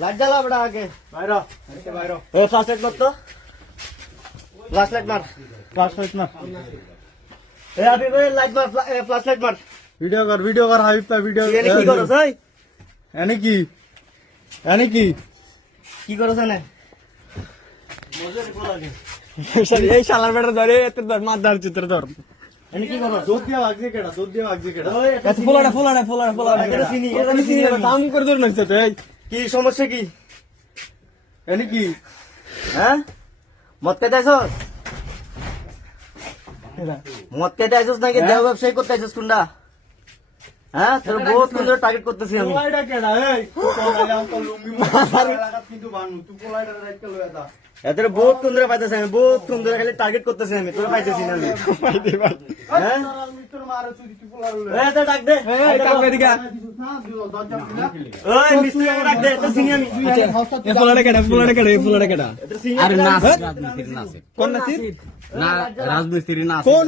Light জ্বালা বড় আগে বাইরে বাইরে এ ফ্ল্যাশ লাইট মার তো ফ্ল্যাশ লাইট মার এ আবি ভাই লাইট মার ফ্ল্যাশ লাইট মার ভিডিও কর হাবিব ভাই ভিডিও এনে কি করছ ভাই এনে কি কি করছ না মজা রে বলা এই শালার বেটা ধরে এত মার ধর চিত্র ধর এনে কি করছ দুধ দিয়ে ভাগছে কেডা ওই এত ফোলাড়া এটা চিনি আমি। দাম করে ধর নাচছে তো এই কি সমস্যা কি এনে কি হ্যাঁ মদ খেতে আইছস মদ খেতে আইছস নাকি দেহ ব্যবসায়ী করতে আইছস কোনটা হ্যাঁ তোর বহুত সুন্দর টার্গেট করতেছি আমি পোলাইটা কেডা এই পোলাইটা তো লুঙ্গি মার কিন্তু বানু তুই পোলাইটা রাইট লয়া দা এদের বহুত সুন্দর পাইতেছি আমি বহুত সুন্দর খালি টার্গেট করতেছি আমি তোর পাইতেছি না আমি পাইতে ভাই হ্যাঁ তোর মারে তুই পোলার এ তো ডাক দে এই কাম এদিকে ওই মিস্ত্রি ডাক দে তো চিনি আমি এ পোলাটা কেডা এদের চিনি আরে আমি। নাচ রাজমিস্ত্রি নাচে কোন নাসির না রাজমিস্ত্রি নাচে কোন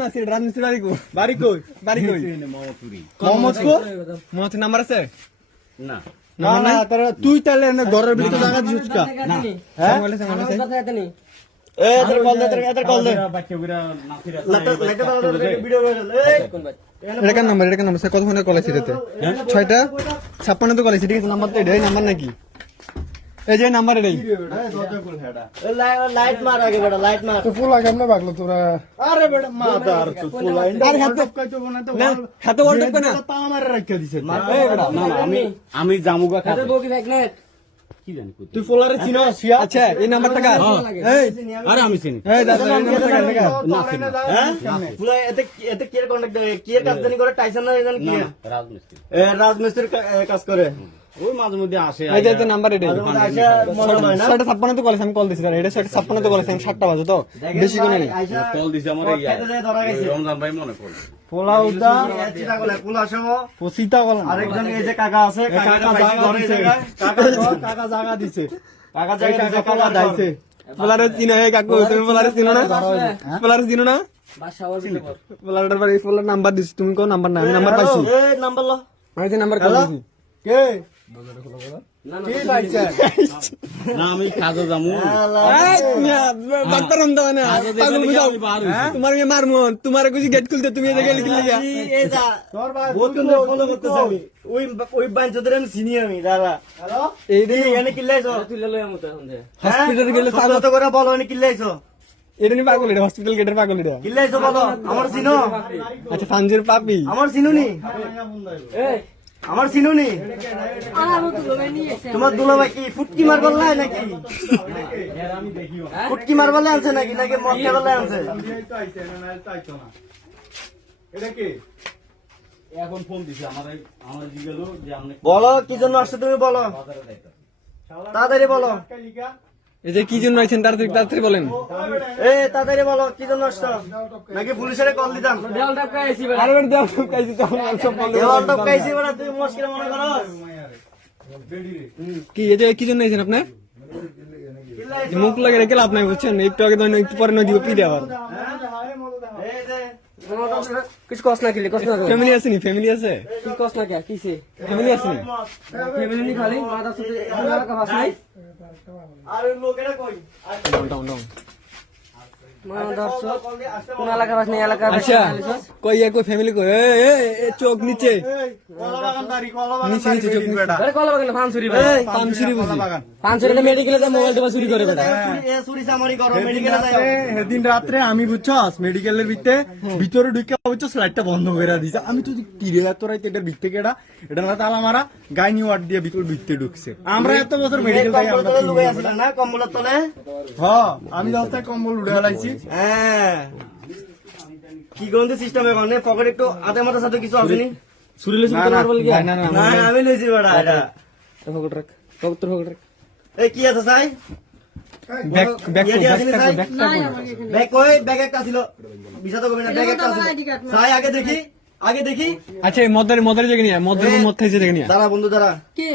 নাসির রাজমিস্ত্রি বাড়ি কই মোহাম্মদ নাম্বার আছে না না তোরা তুই তাহলে ঘরের ভিতরে জায়গা দিছিস কা হ্যাঁ এ এদের কল দে লাইটটা ভালো করে ভিডিও করে এই এটা কার নাম্বার সে কত ফোনে কল আছে এটাতে 6টা 56 তো কল আছে ঠিক আছে নাম্বার তো এটাই নাম্বার নাকি এই যে নাম্বার এটাই লাইট মার আগে বেটা লাইট মার পোলা কেমনে বাগলো তোরা আরে বেটা মাথা আর পোলা আরে হাত কাইতো না তো না হাতে ওয়ার্ল্ড কাপ না তা আমারে রাখিয়া দিছে এই বেটা না না আমি জামুগা খাতে কি জানি কই তুই পোলারে চিনোস আচ্ছা এই নাম্বারটা কার এই আরে আমি চিনি এই দাদা এই নাম্বারটা কার না চিনি হ্যাঁ পুরো এতে কি কন্টাক্ট কি কাজদানি করে টাইসন না জানি কি রাজমিস্ত্রি এ রাজমিস্ত্রির কাজ করে ওই মাঝে মধ্যে আসে এই যে নাম্বার এটাই আইসা মনে হয় না 56 তো কল আছে আমি কল দিছি এটা 56 তো কল আছে 7টা বাজে তো বেশি কোনে নেই আইসা কল দিছে আমার এই খেতে যায় ধরা গেছে রমজান ভাই মনে পড়ল পোলা উদা চিন্তা করলে পুলা সহ পসিতা কল আরেকজন এই যে কাকা আছে কাকা কাকা জায়গা দিছে কাকা জায়গা কাকা দাইছে পোলারে চিনো হে কাকু তুমি পোলারে চিনো না পোলারে চিনো না পোলারের বাড়ি পোলার নাম্বার দিছি তুমি কোন নাম্বার না আমি নাম্বার পাইছি এই নাম্বার লো আমি যে নাম্বার কল দিছি কে কি পাইছে না আমি কাজে যামু ডাক্তার আমদা না পাগল বুঝাও তোমার কে মারমু তোমার কইছি গেট খুলতে তুমি এই জায়গায় লিখলি গা এই যা বহুত সুন্দর ফলো করতেছ আমি ওই বাঞ্চদের আমি চিনি আমি দাদা হ্যালো এই এই এখানে কিল্লাইছো হসপিটালে গেলে কত করে বলো এনে কিল্লাইছো এটা নি পাগল এটা হসপিটাল গেটের পাগল এটা কিল্লাইছো বলো আমার চিনো আচ্ছা ফানজির পাপি আমার চিনুনি আমার চিনুনি তোমার দুলাভাই কি ফুটকি মারবল নাই নাকি ফুটকি মারবলে আনছে নাকি নাকি মদ খাবলে আনছে এখন ফোন দিছে আমার জিগেল যে আপনি বলো কি জন্য আসছো তুমি বলো তাড়াতাড়ি বলো এই যে কি জন্য আইছেন তাড়াতাড়ি বলেন এ তাড়াতাড়ি বলো কি জন্য আসছো নাকি পুলিশের কল দিতাম আরে বেটা দাও কাইছি তো সব বল দেওয়াল টপকাইছি বড় তুই মুশকিল মনে করো কি এই যে কি জন্য আইছেন আপনি মুখ লাগে রেখে লাভ নাই বুঝছেন একটু আগে তো একটু পরে নদী পি দেওয়ার এই যে कुछ कॉस्ट ना के लिए कॉस्ट ना करो ফ্যামিলি আছে নি ফ্যামিলি আছে की कॉस्ट ना क्या किसे ফ্যামিলি আছে নি फैमिली नहीं खाली माता से हमारा का भाषा नहीं আর ওই লোকেরা কই ডাউন ডাউন ডাউন माता से कुनाला का भाषा नहीं अलग का আচ্ছা কই কই ফ্যামিলি কই এ চোখ নিচে নিচে চোখ নিচে अरे कॉल बगल फान चोरी भाई পান চুরি বুঝি फान चोरी मेडिकल से मोबाइल तो चोरी करे बेटा এ চুরি চামারি করো মেডিকেলে যাও সেদিন রাত্রে আমি বুঝছস মেডিকেলের ভিতরে ঢুকে বুঝছস লাইটটা বন্ধ করে দিছে আমি তো তীরে এত রাইতে এটার ভিতরে কেডা এটা না তালা মারা গাইনি ওয়ার্ড দিয়ে ভিতরে ঢুকছে আমরা এত বছর মেডিকেল যাই আমরা কম্বলের লুকাই আছিল না কম্বলের তলে হ্যাঁ আমি রাস্তায় কম্বল উড়ে লাইছি হ্যাঁ কি গন্ধ সিস্টেম এখন পকেট একটু আধে মাথার সাথে কিছু আসেনি चोरी ले चोरी मार बोल गया না না না আমি লইছি বড়া এটা पकड़ रख कबूतर पकड़ रख এই কি আছে সাই ব্যাক ব্যাক ইয়ে দিয়েছিলি সাই? ব্যাক ব্যাগ কই ব্যাগ একটা ছিল বিষয় তো কবি না ব্যাগ একটা ছিল সাই আগে দেখি আচ্ছা মদের জায়গা নিয়ে মদের মদ খাইছে জায়গা নিয়ে দাঁড়া বন্ধু দাঁড়া কে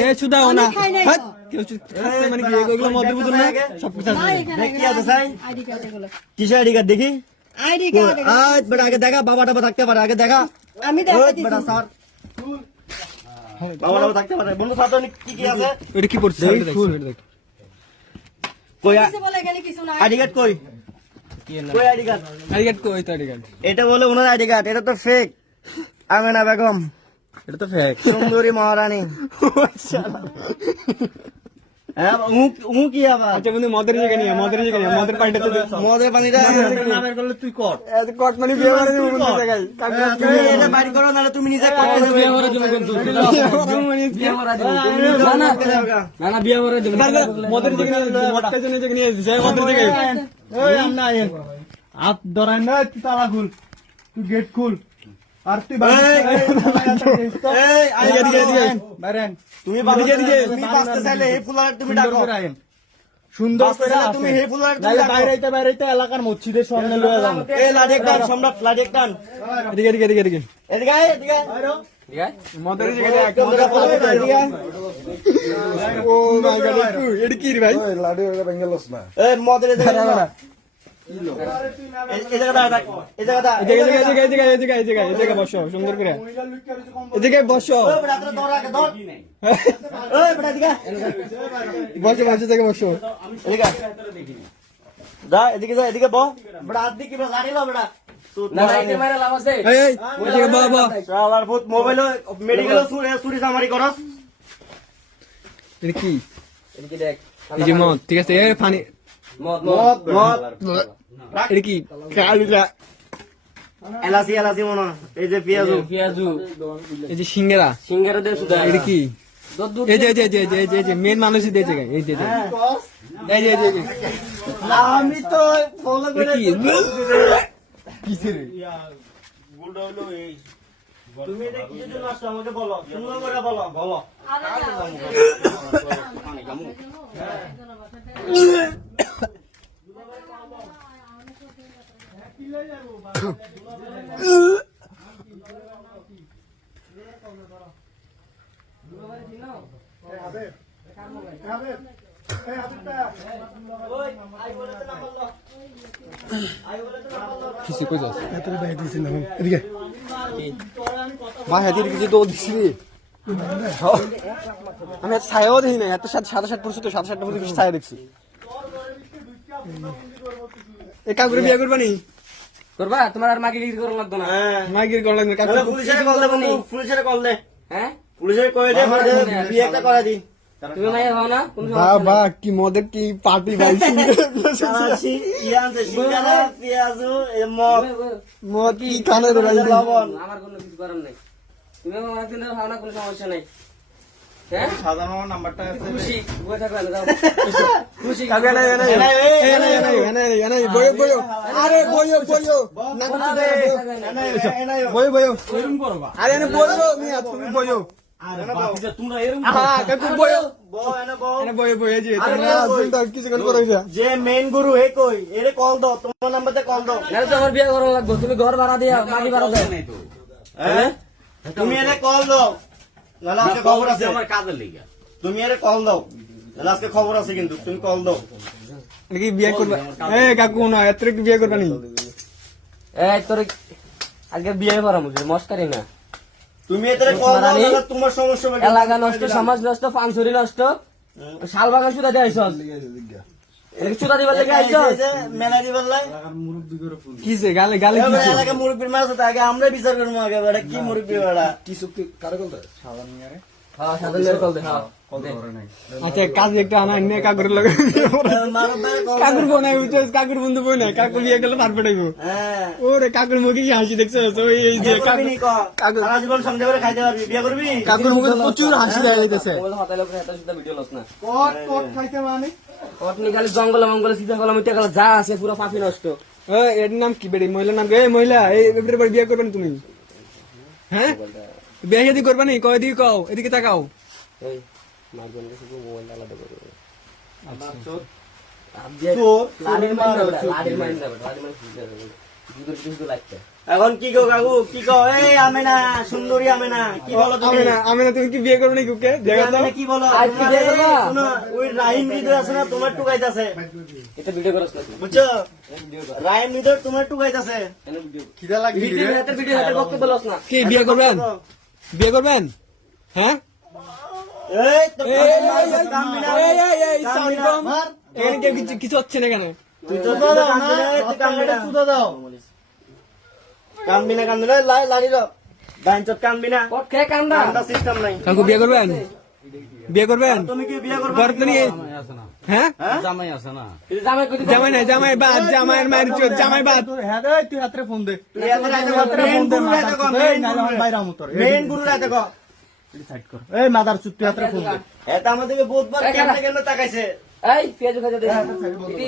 এ সুদা না খাই নাই হাট, তো। কেউ খাচ্ছে মানে কি এগুলো মদের বোতল না সব কিছু আছে দেখ কি আছে সাই আইডি কার্ড এগুলো কিসে আইডি কার্ড দেখি আইডি কার্ড আজ বেটা আগে দেখা বাবাটা থাকতে পারে আগে দেখা আমি ওই দেখাইছি বেটা স্যার বাবা বাবা থাকতে পারে বন্ধু সাথে কি কি আছে এটা কি পড়ছে কই কিছু বলে এখানে কিছু নাই। আইডি কার্ড কই কই আইডি কার্ড আইডিকার্ড কই তো আইডিকার্ড এটা বলে ওনার আইডি কার্ড এটা তো ফেক আমেনা বেগম এটা তো ফেক সুন্দরী মহারানী হ্যাঁ উ কি আবার আচ্ছা বন্ধু মদের জায়গা নিয়ে মদের পার্টিতে মদের পানিটা নামের করলে তুই কট এত কট মানে বিয়ে করে দিব বন্ধু জায়গায় তুমি এটা বাইরে করো নাহলে তুমি নিজে করতে দেবে বিয়ে করে দেবো কিন্তু বিয়ে করা দেবো না না না না বিয়ে করে দেবো মদের জায়গা নিয়ে মদটা জন্য জায়গা নিয়ে যাই মদের জায়গায় ওই আমনা আইন আপ ধরাই না তুই তালা খুল তুই গেট খুল আর তুই বাইরেন তুমি তুমি বাঁচতে চাইলে এই ফুলার তুমি ডাকো সুন্দর বাঁচতে চাইলে তুমি এই ফুলার তুমি ডাকো বাইরে এলাকার মসজিদের সামনে লয়ে যাবো এই লাজেক টান সম্রাট লাজেক টান এদিকে এদিকে আয়, এদিকে আয়। মদের জায়গা ও মাই গড এটা কি রে ভাই এই মদের জায়গা এই জায়গাটা এই জায়গাটা এদিকে বসো সুন্দর করে এদিকে বসো ওই বেটা তোরা ধর আগে ধর ওই বেটা এদিকে বসো থেকে বসো এদিকে আয়। যা এদিকে যা এদিকে বহ বেটা হাত দিকে লাড়ি লো বেটা না না এটা মেরে লাভ আছে এই এদিকে বাবা শালার ভূত মোবাইল মেডিকেল চুরি চামারি করস এটা কি এদিকে দেখ এই যে মদ ঠিক আছে এই পানি মদ মদ মদ এটা কি কালুলা এলাচি এলাচি মনে হয়। এই যে পেঁয়াজু পেঁয়াজু এই যে সিঙ্গারা সিঙ্গারা দে সুদা এটা কি দুধ এই যে মেন মানুষই দিয়েছে এই যে এই যে আমি তো ফলো করে কি কিসের গুলটা হলো এই তুমি এটা কি জন্য আসছো আমাকে বলো সুন্দর করে বলো বলো কিছু কই যাস এত বাইরে দিছিস না এদিকে মা হাতির কিছু তো দিছিস আমি এত ছায়াও দেখি না এত সাদা পড়ছি তো সাদা মধ্যে কিছু ছায়া দেখছি এ কাকুরে বিয়ে করবা নি করবা তোমার আর মাকে গিরি করন লাগতো না হ্যাঁ মাগির কল লাগবে কাকু পুলিশের কল দে বন্ধু পুলিশের কল দে হ্যাঁ পুলিশের কল দে মানে বিয়ে একটা করে দি তুমি মাইয়া খাও না কোন বাবা কি মদের কি পার্টি ভাই এলাচি ইয়ানছে সিঙ্গারা পেঁয়াজু এই মদ মদ কি কানে রে ভাই লবণ আমার কোনো কিছু করার নাই তুমি আমার দিন খাও না কোনো সমস্যা নাই হ্যাঁ সাধারণ নাম্বারটা খুশি বসে থাকবে না যাও খুশি কাকু না না বয় আরে বয় না বয় আরে এনে বয় তুমি বয় তোমরা এরকম কাকু বয় বো এনে বো এনে বয় যে কিছু করে করাইছা যে মেইন গুরু হে কই এরে কল দাও তোমার নাম্বারতে কল দাও না তো আমার বিয়ে করা লাগবে তুমি ঘর ভাড়া দিয়া মাটি ভাড়া দাও হ্যাঁ তুমি এরে কল দাও নাহলে আজকে খবর আছে আমার কাজের লাগা তুমি এরে কল দাও নাহলে আজকে খবর আছে কিন্তু তুমি কল দাও নাকি বিয়ে করবা এ কাকু না এত একটু বিয়ে করবা নি এই তোর আগে বিয়ে করা মুখে মস্কারি না তুমি এতে কল দাও নাহলে তোমার সমস্যা হবে এলাকা নষ্ট সমাজ নষ্ট পাঁচশরি নষ্ট শাল বাগান সুদা দিয়ে আইসস সুদা দিবার লেগে আইসস মেলা দিবার লাই কিসে গালে গালে এবার কিসে এলাকা মুরব্বির মাছ আছে আগে আমরা বিচার করবো আগে বেটা কি মুরব্বি বেটা হ্যাঁ সাধারণ কল দে হ্যাঁ আচ্ছা কাজ একটা আনা এনে কাকুর লাগে মারব ভাই কল কাকুর বোনাই বুঝছো কাকুর বন্ধু বই না কাকু বিয়ে গেলে পার পেটাইবো হ্যাঁ ওরে কাকুর মুখে কি হাসি দেখছো ওই এই যে বিয়ে করবি নি ক কাকু সারা জীবন সন্ধ্যা করে খাইতে পারবি বিয়ে করবি কাকুর মুখে প্রচুর হাসি দেখা যাইতেছে মোবাইল হাতাইলে পরে এত সুদা ভিডিও লস না কট খাইতে মানে আপনি খালি জঙ্গলে মঙ্গলে সিধা গলা মিটা গলা যা আছে পুরো পাখি নষ্ট এর নাম কি বেড়ি মহিলার নাম এই মহিলা এই এবারে বিয়ে করবেন তুমি হ্যাঁ বিয়ে যদি করবে নি কয় দিকে কও এদিকে তাকাও এই মারবেন শুধু মোবাইল আলাদা করে লাড়ির মাইন দুধের লাগছে এখন কি গো কাকু কি কো এই আমেনা সুন্দরী আমেনা কি বলো তুমি আমি না তুমি কি বিয়ে করবে নি কুকে দেখা দাও আমেনা কি বলো আজ কি বিয়ে করবা? শোনো, ওই রাহিম হৃদয় আছে না তোমার টুকাইতাছে এটা ভিডিও করছ না বুঝছো রাহিম হৃদয় তোমার টুকাইতাছে খিদা লাগবে ভিডিও হাতে বক্তব্য লস না কি বিয়ে করবেন বিয়ে করবেন? হ্যাঁ? এই তোর এই, এই, এই, এই, কামবি না। এই, এই, এই, কামবি না। sound কম। মার। এখানে কেউ কিছু হচ্ছে না কেন? তুই তো কামবি না, তুই কামবি না। সুদা দাও কামবি না, লাড়ি দাও। গান চোট কামবি না। কট খেয়ে কান্দা কামটা সিস্টেম নাই। কাকু বিয়ে করবেন? বিয়ে করবেন? তুমি কি বিয়ে করবে? বর্তমানে হ্যাঁ? জামাই কইতে জামাই নাই, জামাই বাদ, জামাইয়ের মায়ের চোদ, জামাই বাদ। হ্যাঁ রে, তুই হাতরে ফোন দে তুই এত রাতে কর, মেইন গুরু রাতে কর, মেইন গুরু রাতে। বাইরে আমতর মেইন গুরু রাতে কর। এই মাদার চুদ তুই হাতরে ফোন দে এটা আমাদেরকে বহুতবার কেমনে কেমনে তাকাইছে। এই পেঁয়াজ খাইতে দে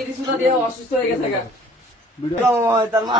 ইতি সুদা দিয়ে অসুস্থ হয়ে গেছে গা তার মা